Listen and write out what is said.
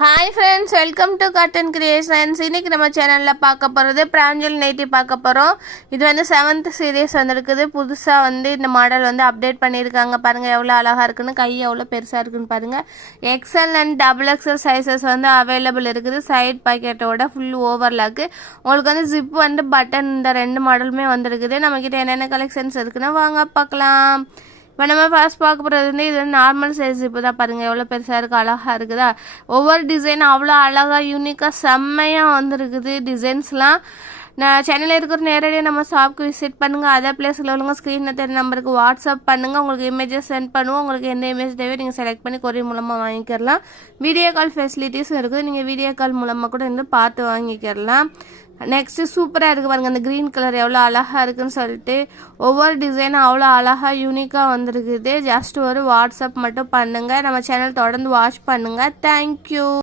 Hi friends, welcome to cotton creations. இன்றைக்கி நம்ம சேனலில் பார்க்க போகிறது பிராஞ்சல் நைட்டி பார்க்க போகிறோம். இது வந்து 7th சீரீஸ் வந்துருக்குது. புதுசாக இந்த மாடல் அப்டேட் பண்ணியிருக்காங்க. பாருங்கள் எவ்வளோ அழகாக இருக்குன்னு, கை எவ்வளோ பெருசாக இருக்குன்னு பாருங்கள். XL and XXL sizes available இருக்குது. சைட் பாக்கெட்டோட ஃபுல் ஓவர்லாக்கு. உங்களுக்கு ஜிப் பட்டன் இந்த 2 மாடலுமே வந்துருக்குது. நம்மக்கிட்ட என்னென்ன கலெக்ஷன்ஸ் இருக்குன்னு வாங்க பார்க்கலாம். இப்போ நம்ம ஃபர்ஸ்ட் பார்க்க போகிறது இது நார்மல் சைஸ் இப்போ தான். பாருங்கள் எவ்வளோ பெருசாக இருக்குது, அழகாக இருக்குதா. ஒவ்வொரு டிசைன் அவ்வளோ அழகாக யூனிக்காக செம்மையாக வந்துருக்குது டிசைன்ஸ்லாம். நான் சென்னையில் இருக்கிற நேரடியாக நம்ம ஷாப்க்கு விசிட் பண்ணுங்கள். அதே பிளேஸில் உள்ளவங்க ஸ்க்ரீனில் தெரிய நம்பருக்கு வாட்ஸ்அப் பண்ணுங்கள். உங்களுக்கு இமேஜஸ் சென்ட் பண்ணுவோம். உங்களுக்கு எந்த இமேஜ் தேவையோ நீங்கள் செலக்ட் பண்ணி கொரியர் மூலமாக வாங்கிக்கிறலாம். வீடியோ கால் ஃபெசிலிட்டிஸும் இருக்குது. நீங்கள் வீடியோ கால் மூலமாக கூட பார்த்து வாங்கிக்கிறலாம். நெக்ஸ்ட்டு சூப்பராக இருக்குது பாருங்கள். அந்த க்ரீன் கலர் எவ்வளோ அழகாக இருக்குன்னு சொல்லிட்டு ஒவ்வொரு டிசைனும் அவ்வளோ அழகாக யூனிக்காக வந்துருக்குது. ஜஸ்ட் ஒரு வாட்ஸ்அப் மட்டும் பண்ணுங்கள். நம்ம சேனல் தொடர்ந்து வாட்ச் பண்ணுங்கள். தேங்க்யூ.